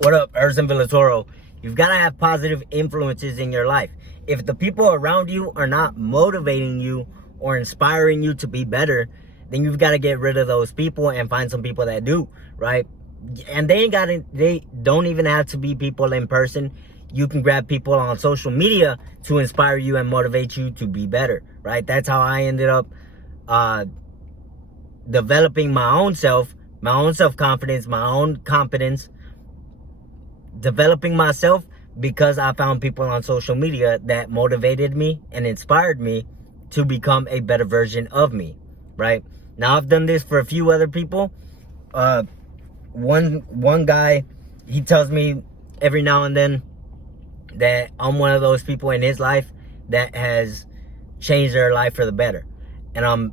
What up, Herson Villatoro? You've got to have positive influences in your life. If the people around you are not motivating you or inspiring you to be better, then you've got to get rid of those people and find some people that do, right? And they don't even have to be people in person. You can grab people on social media to inspire you and motivate you to be better, right? That's how I ended up developing my own self-confidence, my own competence, developing myself, because I found people on social media that motivated me and inspired me to become a better version of me, right? Now, I've done this for a few other people. One guy, he tells me every now and then that I'm one of those people in his life that has changed their life for the better. And I'm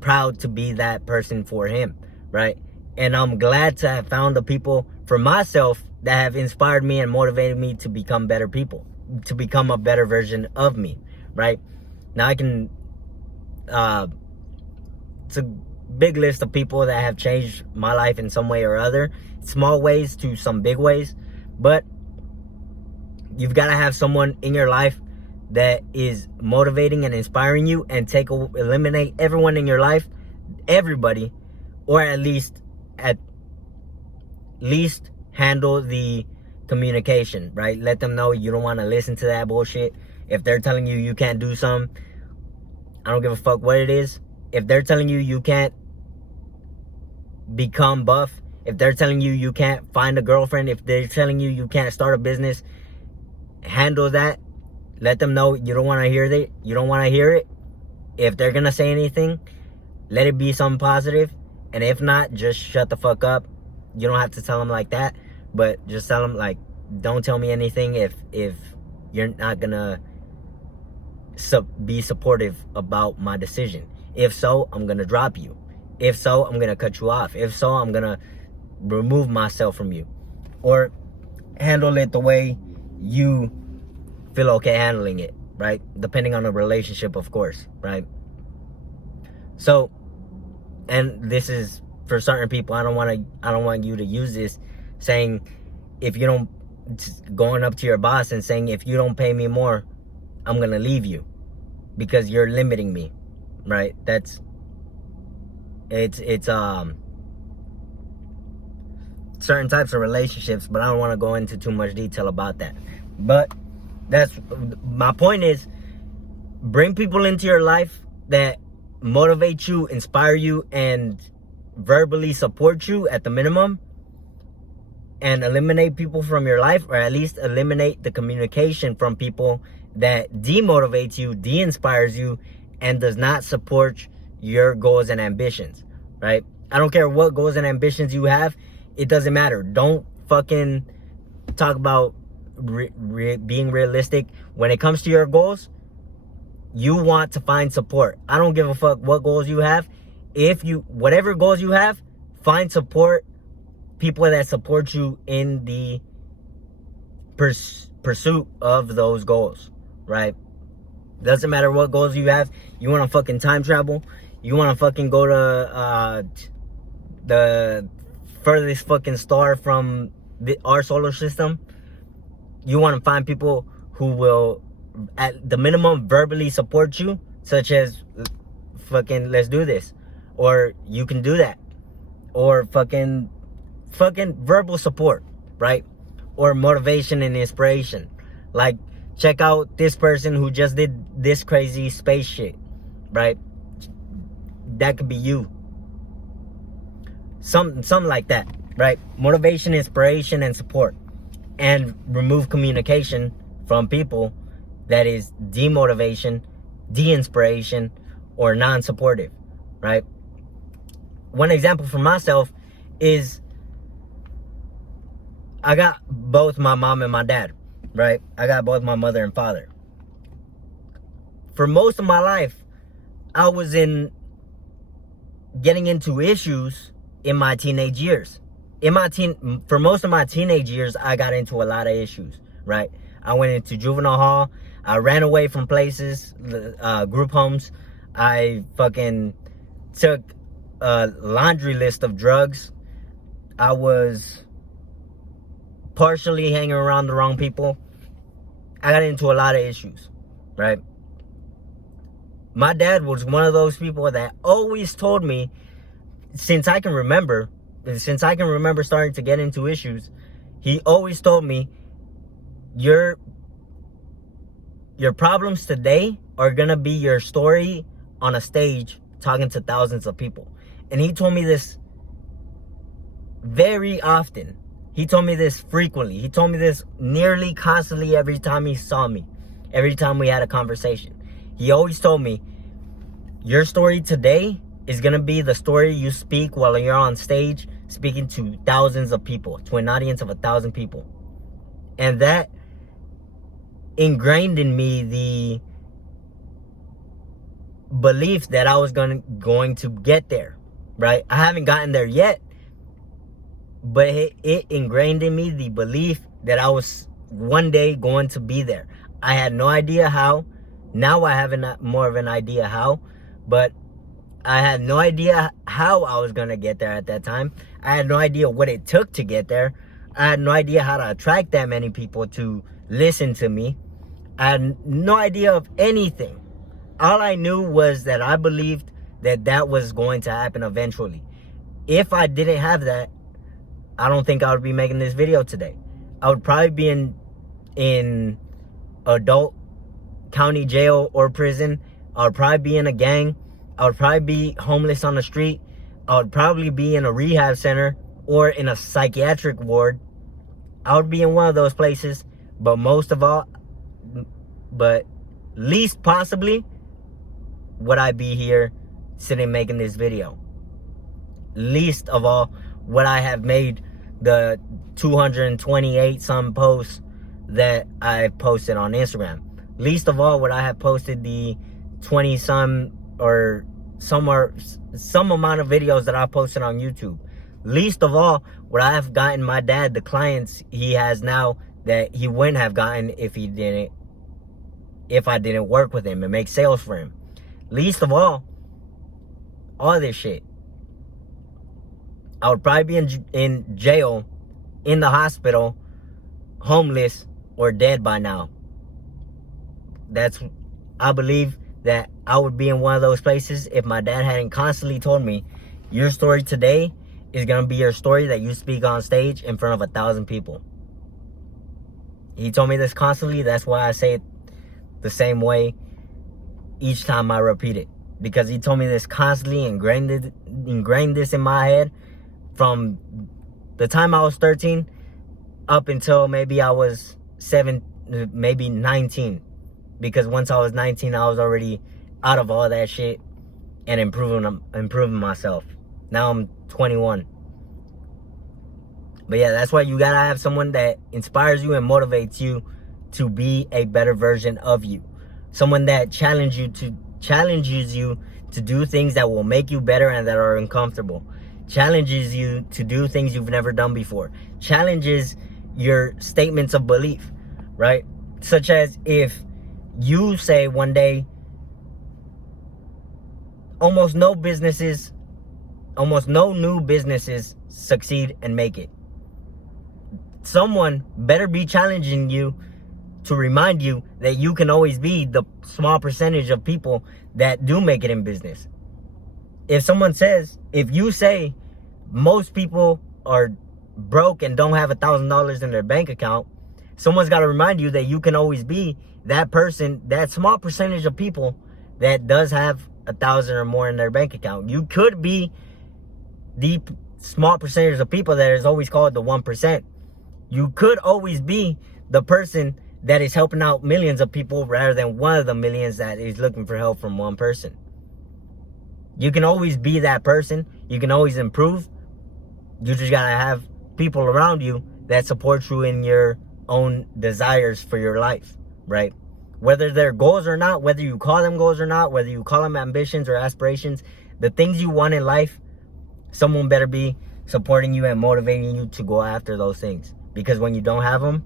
proud to be that person for him, right? And I'm glad to have found the people for myself that have inspired me and motivated me to become better people, to become a better version of me, right? Now I can, it's a big list of people that have changed my life in some way or other, small ways to some big ways, but you've got to have someone in your life that is motivating and inspiring you, and eliminate everyone in your life, everybody, or at least handle the communication, right? Let them know you don't want to listen to that bullshit. If they're telling you can't do something, I don't give a fuck what it is. If they're telling you can't become buff, if they're telling you can't find a girlfriend, if they're telling you can't start a business, handle that. Let them know you don't want to hear it. You don't want to hear it. If they're gonna say anything, let it be something positive. And if not, just shut the fuck up. You don't have to tell them like that, but just tell them, like, don't tell me anything if you're not gonna be supportive about my decision. If so, I'm gonna drop you. If so, I'm gonna cut you off. If so, I'm gonna remove myself from you. Or handle it the way you feel okay handling it, right? Depending on the relationship, of course, right? So, and this is for certain people. I don't want you to use this saying, if you don't, going up to your boss and saying, if you don't pay me more, I'm gonna leave you because you're limiting me, right? It's certain types of relationships, but I don't want to go into too much detail about that. But that's my point, is bring people into your life that motivate you, inspire you, and verbally support you at the minimum, and eliminate people from your life, or at least eliminate the communication from people that demotivates you, de-inspires you, and does not support your goals and ambitions, right? I don't care what goals and ambitions you have. It doesn't matter. Don't fucking talk about being realistic. When it comes to your goals, you want to find support. I don't give a fuck what goals you have. Whatever goals you have, find support, people that support you in the pursuit of those goals, right? Doesn't matter what goals you have. You want to fucking time travel? You want to fucking go to the furthest fucking star from our solar system? You want to find people who will, at the minimum, verbally support you, such as, fucking, let's do this, or you can do that, or fucking verbal support, right? Or motivation and inspiration, like, check out this person who just did this crazy space shit, right? That could be you. Something like that, right? Motivation, inspiration, and support. And remove communication from people that is demotivation, de-inspiration, or non-supportive, right? One example for myself is, I got both my mom and my dad, right? I got both my mother and father. For most of my life, I was getting into issues in my teenage years. For most of my teenage years, I got into a lot of issues, right? I went into juvenile hall. I ran away from places, group homes. I fucking took a laundry list of drugs. I was partially hanging around the wrong people, I got into a lot of issues, right? My dad was one of those people that always told me, since I can remember starting to get into issues, he always told me, your problems today are gonna be your story on a stage talking to thousands of people. And he told me this very often. He told me this frequently. He told me this nearly constantly every time he saw me, every time we had a conversation. He always told me, your story today is going to be the story you speak while you're on stage speaking to thousands of people, to an audience of 1,000 people. And that ingrained in me the belief that I was going to get there, right? I haven't gotten there yet, but it ingrained in me the belief that I was one day going to be there. I had no idea how. Now I have more of an idea how, but I had no idea how I was going to get there at that time. I had no idea what it took to get there. I had no idea how to attract that many people to listen to me. I had no idea of anything. All I knew was that I believed that was going to happen eventually. If I didn't have that, I don't think I would be making this video today. I would probably be in adult county jail or prison. I would probably be in a gang. I would probably be homeless on the street. I would probably be in a rehab center or in a psychiatric ward. I would be in one of those places. But least possibly would I be here sitting making this video. Least of all would I have made the 228 some posts that I posted on Instagram. Least of all would I have posted the 20 some or some amount of videos that I posted on YouTube. Least of all would I have gotten my dad the clients he has now that he wouldn't have gotten if I didn't work with him and make sales for him. Least of all this shit, I would probably be in jail, in the hospital, homeless, or dead by now. I believe that I would be in one of those places if my dad hadn't constantly told me, your story today is going to be your story that you speak on stage in front of 1,000 people. He told me this constantly. That's why I say it the same way each time I repeat it. Because he told me this constantly, ingrained this in my head from the time I was 13 up until maybe I was 19. Because once I was 19, I was already out of all that shit and improving myself. Now I'm 21. But yeah, that's why you gotta have someone that inspires you and motivates you to be a better version of you. Someone that challenges you to do things that will make you better and that are uncomfortable. Challenges you to do things you've never done before. Challenges your statements of belief, right? Such as if you say one day, almost no new businesses succeed and make it. Someone better be challenging you to remind you that you can always be the small percentage of people that do make it in business. If you say most people are broke and don't have $1,000 in their bank account, someone's got to remind you that you can always be that person, that small percentage of people that does have 1,000 or more in their bank account. You could be the small percentage of people that is always called the 1%. You could always be the person that is helping out millions of people rather than one of the millions that is looking for help from one person. You can always be that person. You can always improve. You just gotta have people around you that support you in your own desires for your life, right? Whether they're goals or not, whether you call them goals or not, whether you call them ambitions or aspirations, the things you want in life, someone better be supporting you and motivating you to go after those things. Because when you don't have them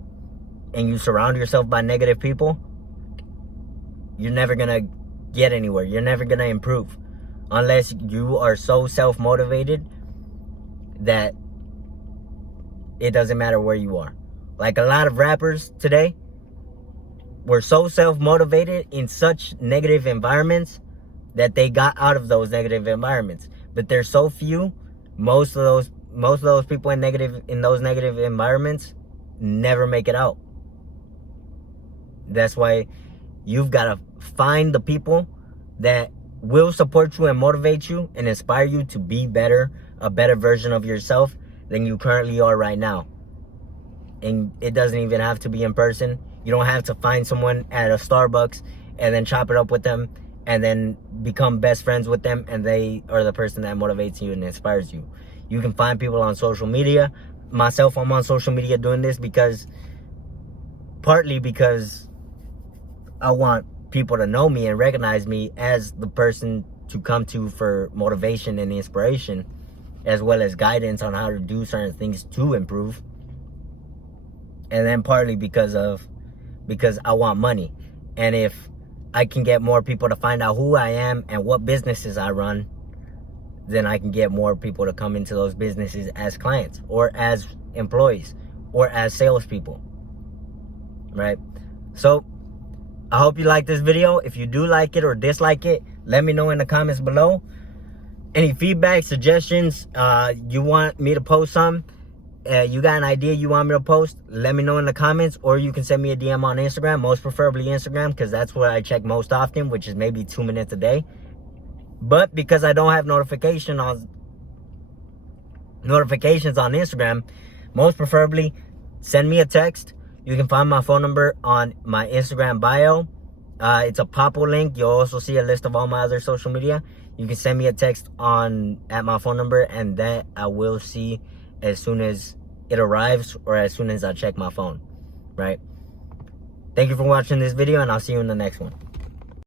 and you surround yourself by negative people, you're never gonna get anywhere. You're never gonna improve unless you are so self-motivated that it doesn't matter where you are. Like a lot of rappers today were so self-motivated in such negative environments that they got out of those negative environments. But there's so few. Most of those people in those negative environments never make it out. That's why you've got to find the people that will support you and motivate you and inspire you to be better, a better version of yourself than you currently are right now. And it doesn't even have to be in person. You don't have to find someone at a Starbucks and then chop it up with them and then become best friends with them and they are the person that motivates you and inspires you. You can find people on social media. Myself, I'm on social media doing this partly because I want people to know me and recognize me as the person to come to for motivation and inspiration, as well as guidance on how to do certain things to improve. And then partly because I want money. And if I can get more people to find out who I am and what businesses I run, then I can get more people to come into those businesses as clients or as employees or as salespeople, right? So I hope you like this video. If you do like it or dislike it, let me know in the comments below. Any feedback, suggestions, you want me to post some, you got an idea you want me to post, let me know in the comments, or you can send me a DM on Instagram, most preferably Instagram, because that's where I check most often, which is maybe 2 minutes a day. But because I don't have notifications on Instagram, most preferably send me a text. You can find my phone number on my Instagram bio. It's a pop-up link. You'll also see a list of all my other social media. You can send me a text at my phone number, and that I will see as soon as it arrives or as soon as I check my phone, right? Thank you for watching this video, and I'll see you in the next one.